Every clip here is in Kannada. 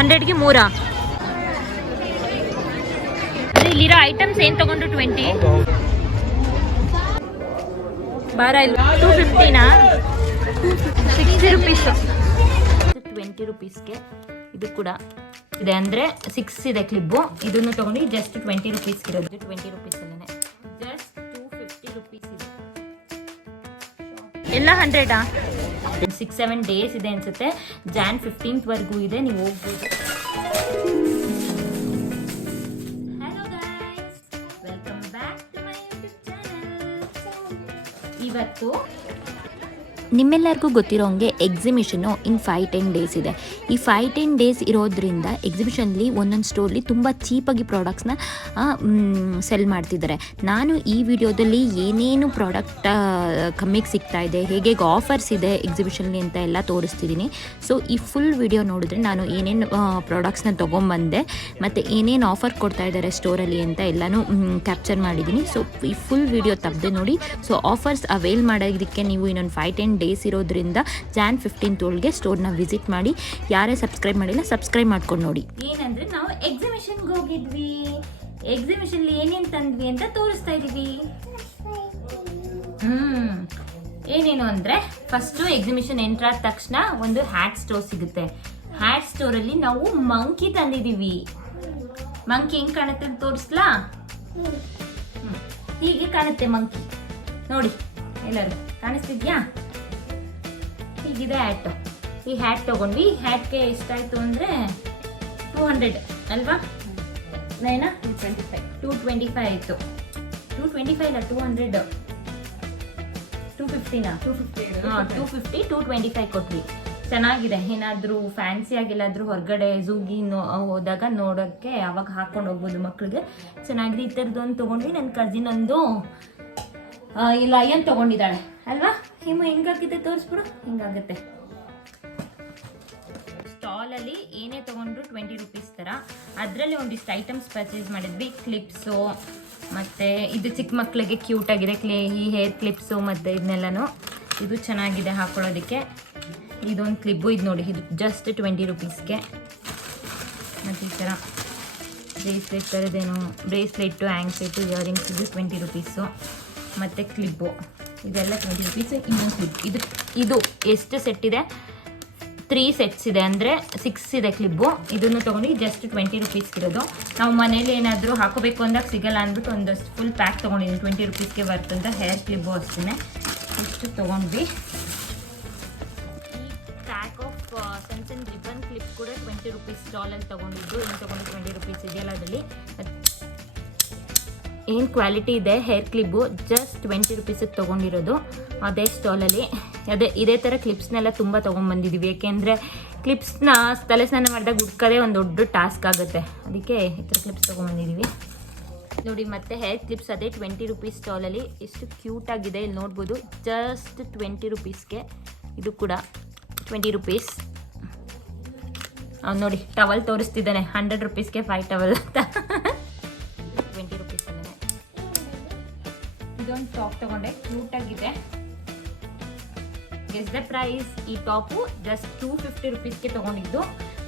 100ಗೆ 3 ಇಲ್ಲಿರೋ ಐಟಮ್ಸ್ ಏನು ತಗೊಂಡು 20 ಬಾರ ಇಲ್ಲ 250ನಾ 60 ರುಪೀಸ್ 20 ರುಪೀಸ್ಗೆ ಇದು ಕೂಡ ಇದೆ ಅಂದರೆ 6 ಇದೆ ಕ್ಲಿಬ್ಬು. ಇದನ್ನು ತಗೊಂಡು ಜಸ್ಟ್ 20 ರುಪೀಸ್ಗೆ ಇರೋದು 20 ರುಪೀಸ್ ಅಲ್ಲೇ ಜಸ್ಟ್ 250 ರುಪೀಸ್ ಇದೆ ಎಲ್ಲ 100ಆ 6-7 ಡೇಸ್ ಇದೆ ಅನ್ಸುತ್ತೆ. ಜಾನ್ 15th ವರೆಗೂ ಇದೆ, ನೀವು ಹೋಗ್ಬೋದು. Hello guys, welcome back to my YouTube channel. ಇವತ್ತು ನಿಮ್ಮೆಲ್ಲರಿಗೂ ಗೊತ್ತಿರೋ ಹಂಗೆ ಎಕ್ಸಿಬಿಷನ್ನು ಇನ್ 5-10 ಡೇಸ್ ಇದೆ. ಈ 5-10 ಡೇಸ್ ಇರೋದ್ರಿಂದ ಎಕ್ಸಿಬಿಷನ್ಲಿ ಒಂದೊಂದು ಸ್ಟೋರ್ಲಿ ತುಂಬ ಚೀಪಾಗಿ ಪ್ರಾಡಕ್ಟ್ಸ್ನ ಸೆಲ್ ಮಾಡ್ತಿದ್ದಾರೆ. ನಾನು ಈ ವಿಡಿಯೋದಲ್ಲಿ ಏನೇನು ಪ್ರಾಡಕ್ಟ್ ಕಮ್ಮಿಗೆ ಸಿಗ್ತಾ ಇದೆ, ಹೇಗೆ ಆಫರ್ಸ್ ಇದೆ ಎಕ್ಸಿಬಿಷನ್ಲಿ ಅಂತ ಎಲ್ಲ ತೋರಿಸ್ತಿದ್ದೀನಿ. ಸೊ ಈ ಫುಲ್ ವಿಡಿಯೋ ನೋಡಿದ್ರೆ ನಾನು ಏನೇನು ಪ್ರಾಡಕ್ಟ್ಸ್ನ ತೊಗೊಂಬಂದೆ ಮತ್ತು ಏನೇನು ಆಫರ್ ಕೊಡ್ತಾ ಇದ್ದಾರೆ ಸ್ಟೋರಲ್ಲಿ ಅಂತ ಎಲ್ಲನೂ ಕ್ಯಾಪ್ಚರ್ ಮಾಡಿದ್ದೀನಿ. ಸೊ ಈ ಫುಲ್ ವಿಡಿಯೋ ತಪ್ಪದೆ ನೋಡಿ. ಸೊ ಆಫರ್ಸ್ ಅವೈಲ್ ಮಾಡೋದಕ್ಕೆ ನೀವು ಇನ್ನೊಂದು 5-10 ಡೇಸ್ ಇರೋದ್ರಿಂದ ಜಾನ್ 15th ಒಳಗೆ ಸ್ಟೋರ್ನ ವಿಸಿಟ್ ಮಾಡಿ. ಯಾರೇ ಸಬ್ಸ್ಕ್ರೈಬ್ ಮಾಡಿಲ್ಲ ಸಬ್ಸ್ಕ್ರೈಬ್ ಮಾಡ್ಕೊಂಡು ನೋಡಿ. ಏನಂದ್ರೆ ನಾವು ಎಕ್ಸಿಬಿಷನ್ಗೆ ಹೋಗಿದ್ವಿ, ಎಕ್ಸಿಬಿಷನ್ಲಿ ಏನೇನು ತಂದ್ವಿ ಅಂತ ತೋರಿಸ್ತಾ ಇದೀವಿ. ಏನೇನು ಅಂದ್ರೆ ಫಸ್ಟು ಎಕ್ಸಿಬಿಷನ್ ಎಂಟ್ರ್ ಆದ ತಕ್ಷಣ ಒಂದು ಹ್ಯಾಟ್ ಸ್ಟೋರ್ ಸಿಗುತ್ತೆ. ಹ್ಯಾಟ್ ಸ್ಟೋರಲ್ಲಿ ನಾವು ಮಂಕಿ ತಂದಿದೀವಿ. ಮಂಕಿ ಹೆಂಗ್ ಕಾಣುತ್ತೆ ಅಂತ ತೋರಿಸ್ಲಾ? ಹೀಗೆ ಕಾಣುತ್ತೆ ಮಂಕಿ ನೋಡಿ, ಎಲ್ಲರೂ ಕಾಣಿಸ್ತಿದ್ಯಾ? ಹೀಗಿದೆ ಹ್ಯಾಟ್. ಈ ಹ್ಯಾಟ್ ತಗೊಂಡ್ವಿ. ಈ ಹ್ಯಾಟ್ಗೆ ಎಷ್ಟಾಯ್ತು ಅಂದ್ರೆ 200 ಅಲ್ವಾ ನೈನಾ? 225 ಆಯ್ತು. 225 ಅಲ್ಲ 200 250ನಾ? 250 225 ಕೊಟ್ವಿ. ಚೆನ್ನಾಗಿದೆ. ಏನಾದರೂ ಫ್ಯಾನ್ಸಿಯಾಗಿ ಎಲ್ಲಾದರೂ ಹೊರಗಡೆ ಝೂಗಿ ಹೋದಾಗ ನೋಡೋಕ್ಕೆ ಅವಾಗ ಹಾಕೊಂಡು ಹೋಗ್ಬೋದು ಮಕ್ಳಿಗೆ. ಚೆನ್ನಾಗಿದೆ. ಈ ಥರದ್ದೊಂದು ತೊಗೊಂಡ್ವಿ. ನನ್ನ ಕಸಿನ್ ಒಂದು ಲಯನ್ ತೊಗೊಂಡಿದ್ದಾಳೆ ಅಲ್ವಾ? ಹಿಮ ಹೆಂಗಾಗುತ್ತೆ ತೋರಿಸ್ಬಿಡು. ಹಿಂಗಾಗುತ್ತೆ. ಸ್ಟಾಲಲ್ಲಿ ಏನೇ ತೊಗೊಂಡ್ರು 20 ರುಪೀಸ್ ಥರ. ಅದರಲ್ಲಿ ಒಂದಿಷ್ಟು ಐಟಮ್ಸ್ ಪರ್ಚೇಸ್ ಮಾಡಿದ್ವಿ. ಕ್ಲಿಪ್ಸು ಮತ್ತು ಇದು ಚಿಕ್ಕ ಮಕ್ಕಳಿಗೆ ಕ್ಯೂಟಾಗಿದೆ ಈ ಹೇರ್ ಕ್ಲಿಪ್ಸು ಮತ್ತು ಇದನ್ನೆಲ್ಲನೂ. ಇದು ಚೆನ್ನಾಗಿದೆ ಹಾಕೊಳ್ಳೋದಕ್ಕೆ. ಇದೊಂದು ಕ್ಲಿಪ್ಪು ಇದು ನೋಡಿ, ಇದು ಜಸ್ಟ್ 20 ರುಪೀಸ್ಗೆ. ಮತ್ತು ಈ ಥರ ಬ್ರೇಸ್ಲೆಟ್ ಥರದ್ದೇನು ಬ್ರೇಸ್ಲೆಟ್ಟು ಆ್ಯಂಕ್ಲೆಟು ಇಯರಿಂಗ್ಸ್ ಇದು 20 ರುಪೀಸು. ಮತ್ತು ಕ್ಲಿಪ್ಪು ಇದೆಲ್ಲ 20 ರುಪೀಸ್. ಇನ್ನೊಂದು ಕ್ಲಿಪ್ ಇದು ಎಷ್ಟು ಸೆಟ್ ಇದೆ? 3 ಸೆಟ್ಸ್ ಇದೆ, ಅಂದರೆ 6 ಇದೆ ಕ್ಲಿಪ್ಪು. ಇದನ್ನು ತೊಗೊಂಡು ಜಸ್ಟ್ 20 ರುಪೀಸ್ಗೆ ಇರೋದು. ನಾವು ಮನೇಲಿ ಏನಾದರೂ ಹಾಕೋಬೇಕು ಅಂದಾಗ ಸಿಗಲ್ಲ ಅಂದ್ಬಿಟ್ಟು ಒಂದಷ್ಟು ಫುಲ್ ಪ್ಯಾಕ್ ತೊಗೊಂಡಿದ್ದೀನಿ. 20 ರುಪೀಸ್ಗೆ ಬರ್ತಂತ ಹೇರ್ ಕ್ಲಿಪ್ಪು ಅಷ್ಟೇ. ಇಷ್ಟು ತೊಗೊಂಡ್ವಿ. ಈ ಪ್ಯಾಕ್ ಆಫ್ ಸಣ್ಣ ರಿಬ್ಬನ್ ಕ್ಲಿಪ್ ಕೂಡ 20 ರುಪೀಸ್ ಸ್ಟಾಲಲ್ಲಿ ತೊಗೊಂಡಿದ್ದು. ಏನು ತೊಗೊಂಡು 20 ರುಪೀಸ್ ಇದೆಯಲ್ಲ ಅದರಲ್ಲಿ ಏನು ಕ್ವಾಲಿಟಿ ಇದೆ ಹೇರ್ ಕ್ಲಿಪ್ಪು ಜಸ್ಟ್ 20 ರುಪೀಸಿಗೆ ತೊಗೊಂಡಿರೋದು ಅದೇ ಸ್ಟಾಲಲ್ಲಿ. ಇದೇ ಥರ ಕ್ಲಿಪ್ಸ್ನೆಲ್ಲ ತುಂಬ ತೊಗೊಂಡ್ಬಂದಿದ್ದೀವಿ. ಏಕೆಂದರೆ ಕ್ಲಿಪ್ಸ್ನ ತಲೆ ಸ್ನಾನ ಮಾಡಿದಾಗ ಹುಡ್ಕೋದೇ ಒಂದು ದೊಡ್ಡ ಟಾಸ್ಕ್ ಆಗುತ್ತೆ. ಅದಕ್ಕೆ ಈ ಥರ ಕ್ಲಿಪ್ಸ್ ತೊಗೊಂಡ್ಬಂದಿದ್ದೀವಿ ನೋಡಿ. ಮತ್ತು ಹೇರ್ ಕ್ಲಿಪ್ಸ್ ಅದೇ 20 ರುಪೀಸ್ ಸ್ಟಾಲಲ್ಲಿ ಎಷ್ಟು ಕ್ಯೂಟಾಗಿದೆ. ಇಲ್ಲಿ ನೋಡ್ಬೋದು ಜಸ್ಟ್ 20 ರುಪೀಸ್ಗೆ. ಇದು ಕೂಡ 20 ರುಪೀಸ್. ಅವ್ನು ನೋಡಿ ಟವಲ್ ತೋರಿಸ್ತಿದ್ದಾನೆ. 100 ರುಪೀಸ್ಗೆ 5 ಟವಲ್ ಅಂತ. 20 ರುಪೀಸ್ ಅಲ್ಲೇ. ಇದೊಂದು ಟಾಪ್ ತಗೊಂಡೆ, ಕ್ಯೂಟಾಗಿದೆ. Guess the price. ಈ ಟಾಪು ಜಸ್ಟ್ 250 ರುಪೀಸ್ಗೆ ತೊಗೊಂಡಿದ್ದು.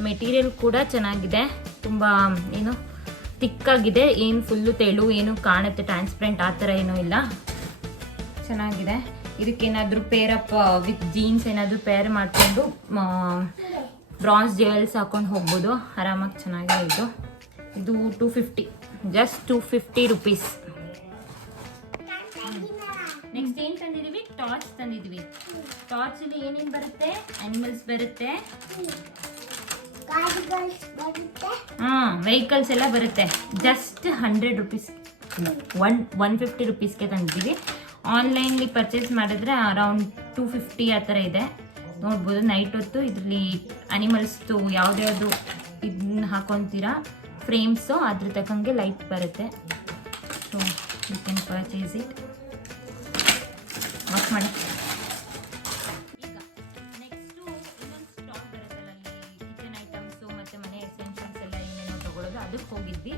ಮೆಟೀರಿಯಲ್ ಕೂಡ ಚೆನ್ನಾಗಿದೆ, ತುಂಬ ಏನು ತಿಕ್ಕಾಗಿದೆ. ಏನು ಫುಲ್ಲು ತೆಳು ಏನು ಕಾಣುತ್ತೆ ಟ್ರಾನ್ಸ್ಪರೆಂಟ್ ಆ ಥರ ಏನೂ ಇಲ್ಲ. ಚೆನ್ನಾಗಿದೆ. ಇದಕ್ಕೇನಾದರೂ ಪೇರಪ್ ವಿತ್ ಜೀನ್ಸ್ ಏನಾದರೂ ಪೇರ್ ಮಾಡಿಕೊಂಡು ಬ್ರಾನ್ಸ್ ಜೆವೆಲ್ಸ್ ಹಾಕೊಂಡು ಹೋಗ್ಬೋದು ಆರಾಮಾಗಿ. ಚೆನ್ನಾಗಿದೆ ಇದು. ಇದು 250, ಜಸ್ಟ್ 250 ರುಪೀಸ್. ನೆಕ್ಸ್ಟ್ ಏನು ತಂದಿದ್ದೀವಿ? ಟಾರ್ಚ್ ತಂದಿದ್ದೀವಿ. ಟಾರ್ಚಲ್ಲಿ ಏನೇನು ಬರುತ್ತೆ? ಅನಿಮಲ್ಸ್ ಬರುತ್ತೆ, ವೆಹಿಕಲ್ಸ್ ಎಲ್ಲ ಬರುತ್ತೆ. Just 100 rupees 150 ರುಪೀಸ್ಗೆ ತಂದಿದ್ದೀವಿ. ಆನ್ಲೈನ್ಲಿ ಪರ್ಚೇಸ್ ಮಾಡಿದ್ರೆ ಅರೌಂಡ್ 250 ಆ ಥರ ಇದೆ. ನೋಡ್ಬೋದು ನೈಟ್ ಹೊತ್ತು ಇದರಲ್ಲಿ ಅನಿಮಲ್ಸ್ದು ಯಾವುದ್ಯಾವುದು ಇದನ್ನ ಹಾಕೊತೀರಾ ಫ್ರೇಮ್ಸು ಅದ್ರ ತಕ್ಕಂಗೆ ಲೈಟ್ ಬರುತ್ತೆ. So you can purchase it. Off ಮಾಡಿ. ಈಗ ನೆಕ್ಸ್ಟು ಇನ್ನೊಂದು ಸ್ಟಾಕ್ ಬರುತ್ತಲ್ಲ ಅಲ್ಲಿ ಕಿಚನ್ ಐಟಮ್ಸು ಮತ್ತು ಮನೆ ಎಸೆನ್ಷಿಯಲ್ಸ್ ಎಲ್ಲ ಏನೇನೋ ತೊಗೊಳೋದು, ಅದಕ್ಕೆ ಹೋಗಿದ್ವಿ.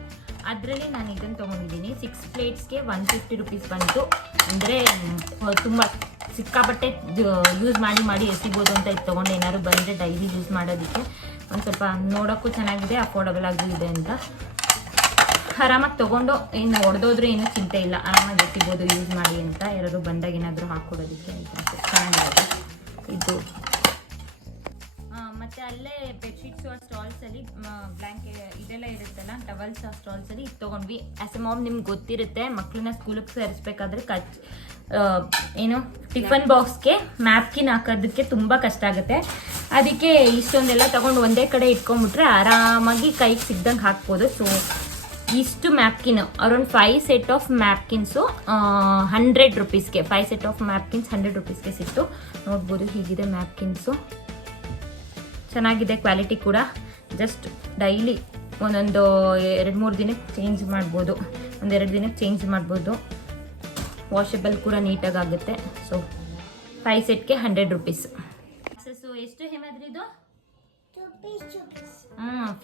ಅದರಲ್ಲಿ ನಾನು ಇದನ್ನು ತೊಗೊಂಡಿದ್ದೀನಿ. 6 ಪ್ಲೇಟ್ಸ್ಗೆ 150 ರುಪೀಸ್ ಬಂತು. ಅಂದರೆ ತುಂಬ ಸಿಕ್ಕಾಪಟ್ಟೆ ಯೂಸ್ ಮಾಡಿ ಎಸಿಬೋದು ಅಂತ ಇದು ತೊಗೊಂಡು ಏನಾದ್ರು ಬಂದರೆ ಡೈಲಿ ಯೂಸ್ ಮಾಡೋದಕ್ಕೆ ಒಂದು ಸ್ವಲ್ಪ ನೋಡೋಕ್ಕೂ ಚೆನ್ನಾಗಿದೆ, ಅಫೋರ್ಡಬಲ್ ಆಗೂ ಇದೆ ಅಂತ. ಆರಾಮಾಗಿ ತೊಗೊಂಡು ಇನ್ನು ಹೊಡೆದೋದ್ರೂ ಏನೂ ಚಿಂತೆ ಇಲ್ಲ, ಆರಾಮಾಗಿ ಎತ್ತಿಬೋದು ಯೂಸ್ ಮಾಡಿ ಅಂತ. ಯಾರಾದ್ರು ಬಂದಾಗ ಏನಾದರೂ ಹಾಕ್ಕೊಡೋದಕ್ಕೆ ಚೆನ್ನಾಗಿರುತ್ತೆ ಇದು. ಮತ್ತು ಅಲ್ಲೇ ಬೆಡ್ಶೀಟ್ಸು ಸ್ಟಾಲ್ಸಲ್ಲಿ ಬ್ಲ್ಯಾಂಕೆಟ್ ಇದೆಲ್ಲ ಇರುತ್ತಲ್ಲ, ಟವಲ್ಸ್ ಆ ಸ್ಟಾಲ್ಸಲ್ಲಿ ಇದು ತೊಗೊಂಡ್ವಿ. ಆ್ಯಸ್ ಎ ಮಾಮ್ ನಿಮ್ಗೆ ಗೊತ್ತಿರುತ್ತೆ, ಮಕ್ಕಳನ್ನ ಸ್ಕೂಲಿಗೆ ಸೇರಿಸ್ಬೇಕಾದ್ರೆ ಏನು ಟಿಫನ್ ಬಾಕ್ಸ್ಗೆ ನ್ಯಾಪ್ಕಿನ್ ಹಾಕೋದಕ್ಕೆ ತುಂಬ ಕಷ್ಟ ಆಗುತ್ತೆ. ಅದಕ್ಕೆ ಇಷ್ಟೊಂದೆಲ್ಲ ತೊಗೊಂಡು ಒಂದೇ ಕಡೆ ಇಟ್ಕೊಂಡ್ಬಿಟ್ರೆ ಆರಾಮಾಗಿ ಕೈಗೆ ಸಿಗ್ದಂಗೆ ಹಾಕ್ಬೋದು. ಸೊ ಇಷ್ಟು napkin around 5 set of napkins 100 ರುಪೀಸ್ಗೆ, 5 ಸೆಟ್ ಆಫ್ ಮ್ಯಾಪ್ಕಿನ್ಸ್ 100 ರುಪೀಸ್ಗೆ ಸಿಕ್ತು. ನೋಡ್ಬೋದು ಹೀಗಿದೆ ಮ್ಯಾಪ್ಕಿನ್ಸು, ಚೆನ್ನಾಗಿದೆ ಕ್ವಾಲಿಟಿ ಕೂಡ. ಜಸ್ಟ್ ಡೈಲಿ ಒಂದೊಂದು 2-3 ದಿನಕ್ಕೆ ಚೇಂಜ್ ಮಾಡ್ಬೋದು, 1-2 ದಿನಕ್ಕೆ ಚೇಂಜ್ ಮಾಡ್ಬೋದು. ವಾಷಬಲ್ ಕೂಡ ನೀಟಾಗಿ ಆಗುತ್ತೆ. So 5 ಸೆಟ್ಗೆ 100 rupees. ಸೊ ಎಷ್ಟು ಹೇಮಾದ್ರಿದು?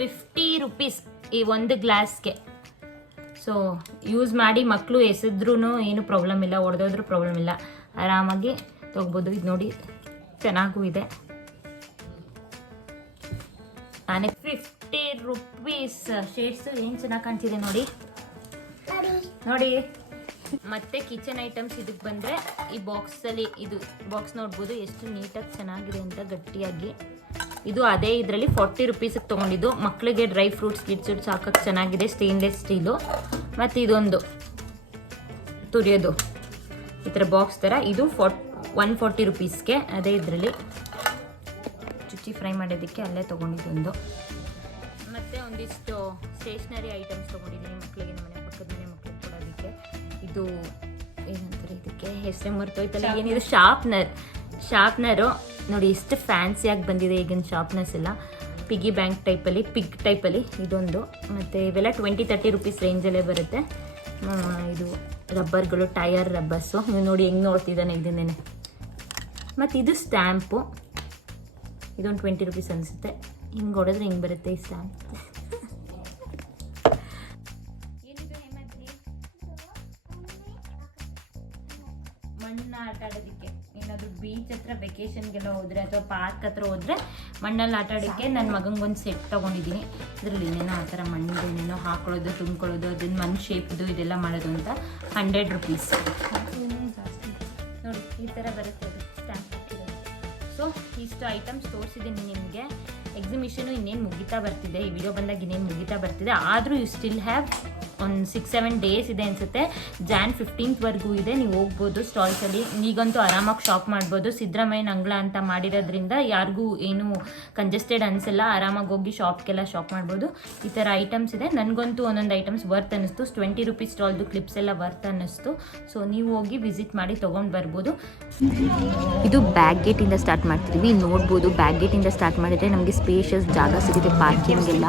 50 ರುಪೀಸ್ ಈ ಒಂದು ಗ್ಲಾಸ್ಗೆ. ಸೊ ಯೂಸ್ ಮಾಡಿ ಮಕ್ಕಳು ಎಸೆದ್ರೂ ಏನು ಪ್ರಾಬ್ಲಮ್ ಇಲ್ಲ, ಹೊಡೆದೋದ್ರೂ ಪ್ರಾಬ್ಲಮ್ ಇಲ್ಲ, ಆರಾಮಾಗಿ ತೊಗ್ಬೋದು. ಇದು ನೋಡಿ ಚೆನ್ನಾಗೂ ಇದೆ. ನಾನೇ 50 ರುಪೀಸ್ ಶೇಡ್ಸು ಏನು ಚೆನ್ನಾಗಿ ಕಾಣ್ತಿದೆ ನೋಡಿ ನೋಡಿ. ಮತ್ತೆ ಕಿಚನ್ ಐಟಮ್ಸ್ ಇದಕ್ಕೆ ಬಂದರೆ ಈ ಬಾಕ್ಸಲ್ಲಿ ಇದು ಬಾಕ್ಸ್ ನೋಡ್ಬೋದು ಎಷ್ಟು ನೀಟಾಗಿ ಚೆನ್ನಾಗಿದೆ ಅಂತ, ಗಟ್ಟಿಯಾಗಿ. ಇದು ಅದೇ ಇದರಲ್ಲಿ 40 ರುಪೀಸಿಗೆ ತೊಗೊಂಡಿದ್ದು. ಮಕ್ಕಳಿಗೆ ಡ್ರೈ ಫ್ರೂಟ್ಸ್ ಗಿಡ್ಸ್ ಹಾಕಕ್ಕೆ ಚೆನ್ನಾಗಿದೆ, ಸ್ಟೇನ್ಲೆಸ್ ಸ್ಟೀಲು. ಮತ್ತು ಇದೊಂದು ತುರಿಯೋದು ಈ ಥರ ಬಾಕ್ಸ್ ಥರ, ಇದು 140 ರುಪೀಸ್ಗೆ. ಅದೇ ಇದರಲ್ಲಿ ಚುಚ್ಚಿ ಫ್ರೈ ಮಾಡೋದಕ್ಕೆ ಅಲ್ಲೇ ತೊಗೊಂಡಿದ್ದೊಂದು. ಮತ್ತು ಒಂದಿಷ್ಟು ಸ್ಟೇಷ್ನರಿ ಐಟಮ್ಸ್ ತೊಗೊಂಡಿದ್ದೀನಿ ಮಕ್ಕಳಿಗೆ, ನಮ್ಮ ಮನೆ ಪಕ್ಕದ ಮನೆ ಮಕ್ಕಳಿಗೆ ಕೊಡೋದಕ್ಕೆ. ಇದು ಏನಂತಾರೆ ಇದಕ್ಕೆ ಹೆಸರು ಮರ್ತೋಯ್ತಲ್ಲ, ಏನಿದೆ ಶಾರ್ಪ್ನರು ನೋಡಿ ಎಷ್ಟು ಫ್ಯಾನ್ಸಿಯಾಗಿ ಬಂದಿದೆ ಈಗಿನ ಶಾರ್ಪ್ನರ್ಸ್ ಎಲ್ಲ. ಪಿಗಿ ಬ್ಯಾಂಕ್ ಟೈಪಲ್ಲಿ, ಪಿಗ್ ಟೈಪಲ್ಲಿ ಇದೊಂದು. ಮತ್ತು ಇವೆಲ್ಲ 20-30 ರುಪೀಸ್ ರೇಂಜಲ್ಲೇ ಬರುತ್ತೆ. ಇದು ರಬ್ಬರ್ಗಳು, ಟಯರ್ ರಬ್ಬರ್ಸು. ನೀವು ನೋಡಿ ಹೆಂಗೆ ನೋಡ್ತಿದ್ದಾನೆ ಇದನ್ನೇನೆ. ಮತ್ತು ಇದು ಸ್ಟ್ಯಾಂಪು, ಇದೊಂದು 20 ರುಪೀಸ್ ಅನಿಸುತ್ತೆ. ಹಿಂಗೆ ಹೊಡೆದ್ರೆ ಹಿಂಗೆ ಬರುತ್ತೆ ಈ ಸ್ಟ್ಯಾಂಪ್. ಮಣ್ಣು ಆಟ ಆಡೋದಕ್ಕೆ, ಏನಾದರೂ ಬೀಚ್ ಹತ್ರ ವೆಕೇಷನ್ಗೆಲ್ಲ ಹೋದರೆ ಅಥವಾ ಪಾರ್ಕ್ ಹತ್ರ ಹೋದರೆ ಮಣ್ಣಲ್ಲಿ ಆಟ ಆಡೋಕ್ಕೆ ನನ್ನ ಮಗಂಗೊಂದು ಸೆಟ್ ತೊಗೊಂಡಿದ್ದೀನಿ. ಇದರಲ್ಲಿ ಏನೇನೋ ಆ ಥರ ಮಣ್ಣಿಗೆ ಏನೇನೋ ಹಾಕೊಳ್ಳೋದು, ತುಂಬ್ಕೊಳ್ಳೋದು, ಅದನ್ನ ಮಣ್ಣು ಶೇಪ್ದು ಇದೆಲ್ಲ ಮಾಡೋದು ಅಂತ 100 ರುಪೀಸ್. ನೋಡಿ ಈ ಥರ ಬರುತ್ತೆ ಅದು ಸ್ಟ್ಯಾಂಪ್ ಹಾಕಿರೋದು. ಸೊ ಇಷ್ಟು ಐಟಮ್ಸ್ ತೋರಿಸಿದ್ದೀನಿ ನಿಮಗೆ. ಎಕ್ಸಿಬಿಷನು ಇನ್ನೇನು ಮುಗಿತಾ ಬರ್ತಿದೆ, ಈ ವಿಡಿಯೋ ಬಂದಾಗ ಇನ್ನೇನು ಮುಗಿತಾ ಬರ್ತಿದೆ. ಆದರೂ ಯು ಸ್ಟಿಲ್ ಹ್ಯಾವ್ ಒಂದು 6-7 ಡೇಸ್ ಇದೆ ಅನಿಸುತ್ತೆ. ಜಾನ್ 15th ಇದೆ. ನೀವು ಹೋಗ್ಬೋದು ಸ್ಟಾಲ್ಸಲ್ಲಿ. ಈಗಂತೂ ಆರಾಮಾಗಿ ಶಾಪ್ ಮಾಡ್ಬೋದು. ಸಿದ್ದರಾಮಯ್ಯನ ಅಂಗಳ ಅಂತ ಮಾಡಿರೋದ್ರಿಂದ ಯಾರಿಗೂ ಏನು ಕಂಜೆಸ್ಟೆಡ್ ಅನಿಸಲ್ಲ, ಆರಾಮಾಗಿ ಹೋಗಿ ಶಾಪ್ಗೆಲ್ಲ ಶಾಪ್ ಮಾಡ್ಬೋದು. ಈ ಥರ ಐಟಮ್ಸ್ ಇದೆ. ನನಗಂತೂ ಒಂದೊಂದು ಐಟಮ್ಸ್ ವರ್ತ್ ಅನ್ನಿಸ್ತು. 20 ರುಪೀಸ್ ಸ್ಟಾಲ್ದು ಕ್ಲಿಪ್ಸ್ ಎಲ್ಲ ವರ್ತ್ ಅನ್ನಿಸ್ತು. ಸೊ ನೀವು ಹೋಗಿ ವಿಸಿಟ್ ಮಾಡಿ ತೊಗೊಂಡು ಬರ್ಬೋದು. ಇದು ಬ್ಯಾಕ್ ಗೇಟಿಂದ ಸ್ಟಾರ್ಟ್ ಮಾಡ್ತಿದ್ವಿ. ನೋಡ್ಬೋದು ಬ್ಯಾಕ್ ಗೇಟಿಂದ ಸ್ಟಾರ್ಟ್ ಮಾಡಿದರೆ ನಮಗೆ ಸ್ಪೇಷಿಯಸ್ ಜಾಗ ಸಿಗುತ್ತೆ ಪಾರ್ಕಿಂಗೆಲ್ಲ.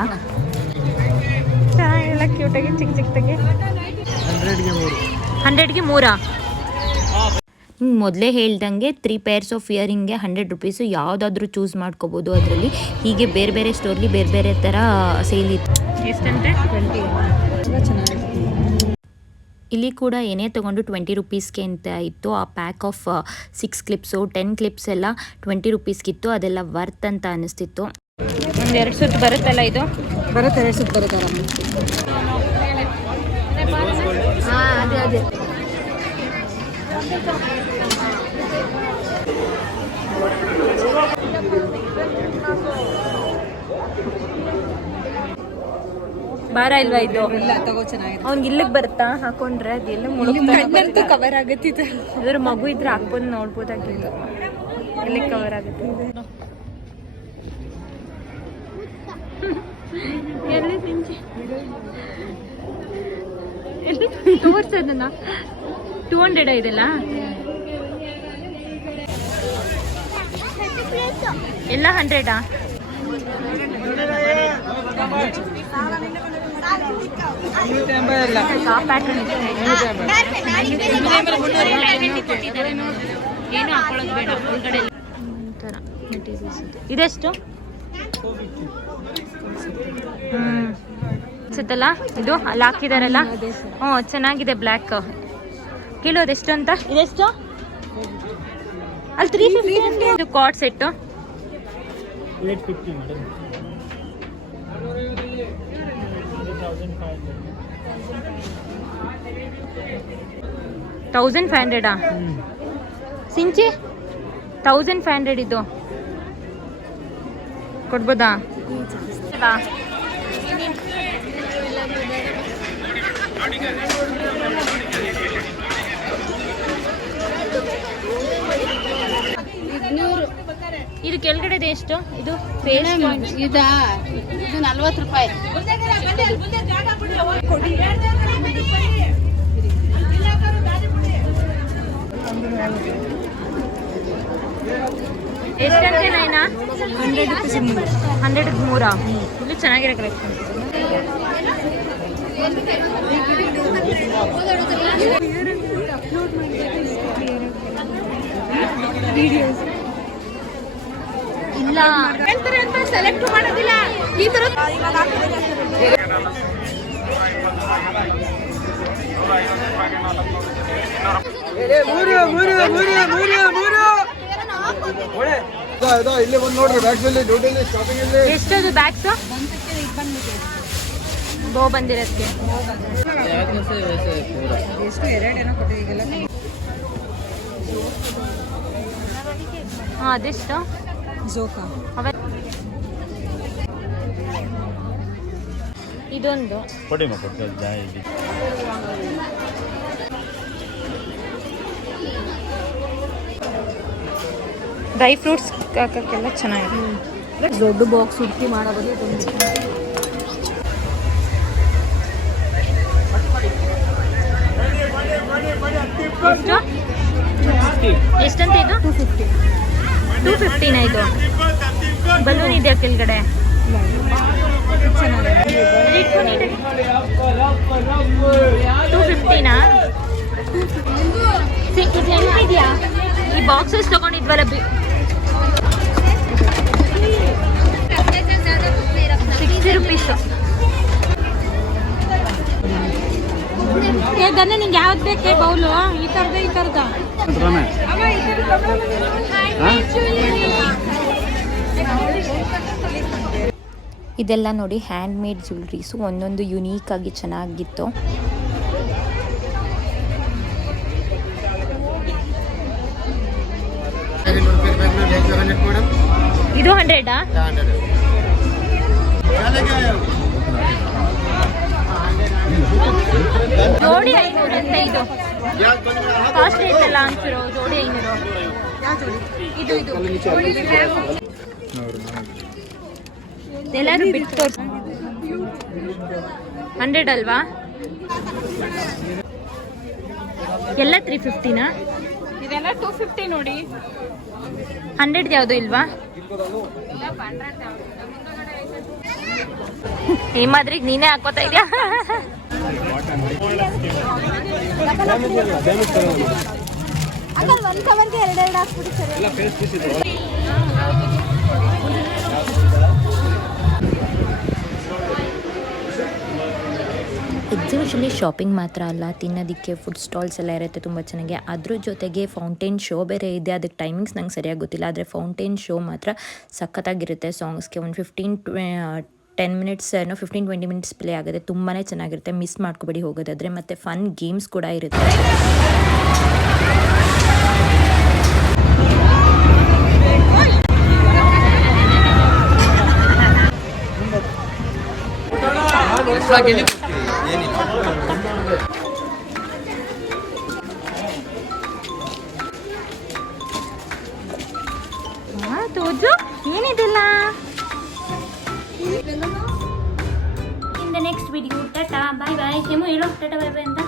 ಚೆನ್ನಾಗಿಲ್ಲ, ಕ್ಯೂಟಾಗಿ ಚಿಕ್ಕ ಚಿಕ್ಕದಾಗಿ. 100ಗೆ 3. ಮೊದಲೇ ಹೇಳ್ದಂಗೆ 3 ಪೇರ್ಸ್ ಆಫ್ ಇಯರಿಂಗ್ಗೆ 100 ರುಪೀಸು. ಯಾವುದಾದ್ರೂ ಚೂಸ್ ಮಾಡ್ಕೋಬೋದು ಅದರಲ್ಲಿ. ಹೀಗೆ ಬೇರೆ ಬೇರೆ ಸ್ಟೋರ್ಲಿ ಬೇರೆ ಬೇರೆ ಥರ ಸೇಲ್ ಇತ್ತು. ಎಷ್ಟಂತೆ? 20. ಇಲ್ಲಿ ಕೂಡ ಏನೇ ತೊಗೊಂಡು 20 ರುಪೀಸ್ಗೆ ಅಂತ ಇತ್ತು. ಆ ಪ್ಯಾಕ್ ಆಫ್ 6 ಕ್ಲಿಪ್ಸು 10 ಕ್ಲಿಪ್ಸ್ ಎಲ್ಲ 20 ರುಪೀಸ್ಗಿತ್ತು. ಅದೆಲ್ಲ ವರ್ತ್ ಅಂತ ಅನ್ನಿಸ್ತಿತ್ತು. ಒಂದು 2 ಸುತ್ತು ಬರುತ್ತಲ್ಲ ಇದು? ಬರುತ್ತೆ, 2 ಸುತ್ತು ಬರುತ್ತೆ. ಅದೇ ಭಾರ ಇಲ್ವಾ ಇದು? ಇಲ್ಲ, ತಗೋ, ಚೆನ್ನಾಗಿದೆ. ಅವ್ನಿಗೆ ಇಲ್ಲಿಗೆ ಬರುತ್ತಾ ಹಾಕೊಂಡ್ರೆ? ಅದೆಲ್ಲ ಕವರ್ ಆಗುತ್ತಿದೆ. ಅದ್ರ ಮಗು ಇದ್ರೆ ಹಾಕ್ಬೋದು, ನೋಡ್ಬೋದಾಗಿತ್ತು. ಎಲ್ಲಿಗೆ ಕವರ್ ಆಗುತ್ತೆ? ಎಲ್ಲಿ ತಿಂಚಿ ಎಲ್ಲಿ ತೋರ್ಸೋದನ್ನ 200 ಇದೆಲ್ಲ ಎಲ್ಲ 100 ಏನು ಹಾಕೊಳ್ಳೋದು ಬೇಡ ಒಳಗಡೆ. ಇದೆಷ್ಟು? ಅನ್ಸುತ್ತಲ್ಲ ಇದು ಅಲ್ಲಿ ಹಾಕಿದಾರಲ್ಲ. ಹ್ಞೂ ಚೆನ್ನಾಗಿದೆ ಬ್ಲ್ಯಾಕ್. ಕೇಳೋದು ಎಷ್ಟು ಅಂತ? ಇದೆಷ್ಟು? ಅಲ್ಲಿ 350. ಇದು ಕಾರ್ಡ್ ಸೆಟ್ಟು 1500 ಸಿಂಚಿ 1500 ಇದು ಕೊಡ್ಬೋದಾ? ಇದು ಕೆಳಗಡೆ ಎಷ್ಟು? ಇದು ಫೇಸ್ ಇದು 40 ರೂಪಾಯಿ. ಎಷ್ಟಂತೆ ನೈನಾ? 100 3 ಇಲ್ಲಿ ಚೆನ್ನಾಗಿರೋ ಕಲೆಕ್ಷನ್. ಇಲ್ಲ ಸೆಲೆಕ್ಟ್ ಮಾಡೋದಿಲ್ಲ ಈ ತರ. ಇಲ್ಲಿ ಬಂದು ನೋಡ್ರಿ ಬ್ಯಾಗ್ಸ್ ಅಲ್ಲಿ ಡ್ಯೂಟಿಲಿ ಶಾಪಿಂಗ್ ಅಲ್ಲಿ ಎಷ್ಟದು ಬ್ಯಾಗ್ಸ್ ಬೋ ಬಂದಿರತ್ತೆ? ಎಷ್ಟು 2 ಏನೋ ಕೊಟ್ಟು ಈಗೆಲ್ಲ ಅದೆಷ್ಟು? ಜೋಕಾ ಇದೊಂದು ಕೊಡಿ ಮಕ್ಕಳು ಡ್ರೈ ಫ್ರೂಟ್ಸ್ ಹಾಕೋಕ್ಕೆಲ್ಲ ಚೆನ್ನಾಗಿದೆ. ದೊಡ್ಡ ಬಾಕ್ಸ್ ಹುಡುಕಿ ಮಾಡೋದು ಇದೊಂದು. ಎಷ್ಟಂತ ಇದು? 250 ಇದು. ಬಲೂನ್ ಇದೆ ಕೆಳಗಡೆ. 250ನಾ? ಇದೆಯಾ? ಈ ಬಾಕ್ಸಸ್ ತಗೊಂಡಿದ್ವಲ್ಲ 60 ರೂಪೀಸ್. ದನ್ನ ನಿಂಗೆ ಯಾವ್ದು ಬೇಕೆ ಬೌಲು? ಈ ಥರದ ಇದೆಲ್ಲ ನೋಡಿ ಹ್ಯಾಂಡ್ ಮೇಡ್ ಜ್ಯುವೆಲ್ರೀಸು, ಒಂದೊಂದು ಯುನೀಕ್ ಆಗಿ ಚೆನ್ನಾಗಿತ್ತು. ಇದು 100 ಜೋಡಿ 500 ಅಂತ. ಇದು ಕಾಸ್ಟ್ಲಿ ಐತಲ್ಲ ಅಂತಿರೋ ಜೋಡಿ 500. ಇದು ಎಲ್ಲರೂ ಬಿಟ್ಟು ತೋರಿಸ 100 ಅಲ್ವಾ? ಎಲ್ಲ 350ನಾ? ಇದೆಲ್ಲ 250 ನೋಡಿ. 100 ಯಾವುದು ಇಲ್ವಾ? ಈ ಮಾದ್ರಿಗೆ ನೀನೇ ಹಾಕೋತಾ ಇದೆಯಾ? ಎಕ್ಸಿಬಿಷನಲ್ಲಿ ಶಾಪಿಂಗ್ ಮಾತ್ರ ಅಲ್ಲ, ತಿನ್ನೋದಕ್ಕೆ ಫುಡ್ ಸ್ಟಾಲ್ಸ್ ಎಲ್ಲ ಇರುತ್ತೆ ತುಂಬ ಚೆನ್ನಾಗಿ. ಅದ್ರ ಜೊತೆಗೆ ಫೌಂಟೇನ್ ಶೋ ಬೇರೆ ಇದೆ. ಅದಕ್ಕೆ ಟೈಮಿಂಗ್ಸ್ ನಂಗೆ ಸರಿಯಾಗಿ ಗೊತ್ತಿಲ್ಲ, ಆದರೆ ಫೌಂಟೇನ್ ಶೋ ಮಾತ್ರ ಸಖತ್ತಾಗಿರುತ್ತೆ. ಸಾಂಗ್ಸ್ಗೆ ಒಂದು 10 ಮಿನಿಟ್ಸ್ ಏನೋ 15-20 ಮಿನಿಟ್ಸ್ ಪ್ಲೇ ಆಗುತ್ತೆ. ತುಂಬಾ ಚೆನ್ನಾಗಿರುತ್ತೆ, ಮಿಸ್ ಮಾಡ್ಕೊಬೇಡಿ ಹೋಗೋದಾದರೆ. ಮತ್ತು ಫನ್ ಗೇಮ್ಸ್ ಕೂಡ ಇರುತ್ತೆ. ಏನಿದಿಲ್ಲ. In the next video. Tata bye bye. Hemu ಹೇಳೋ ಟಾಟಾ ಬಾಯ್ ಬಾಯ್ ಅಂತ.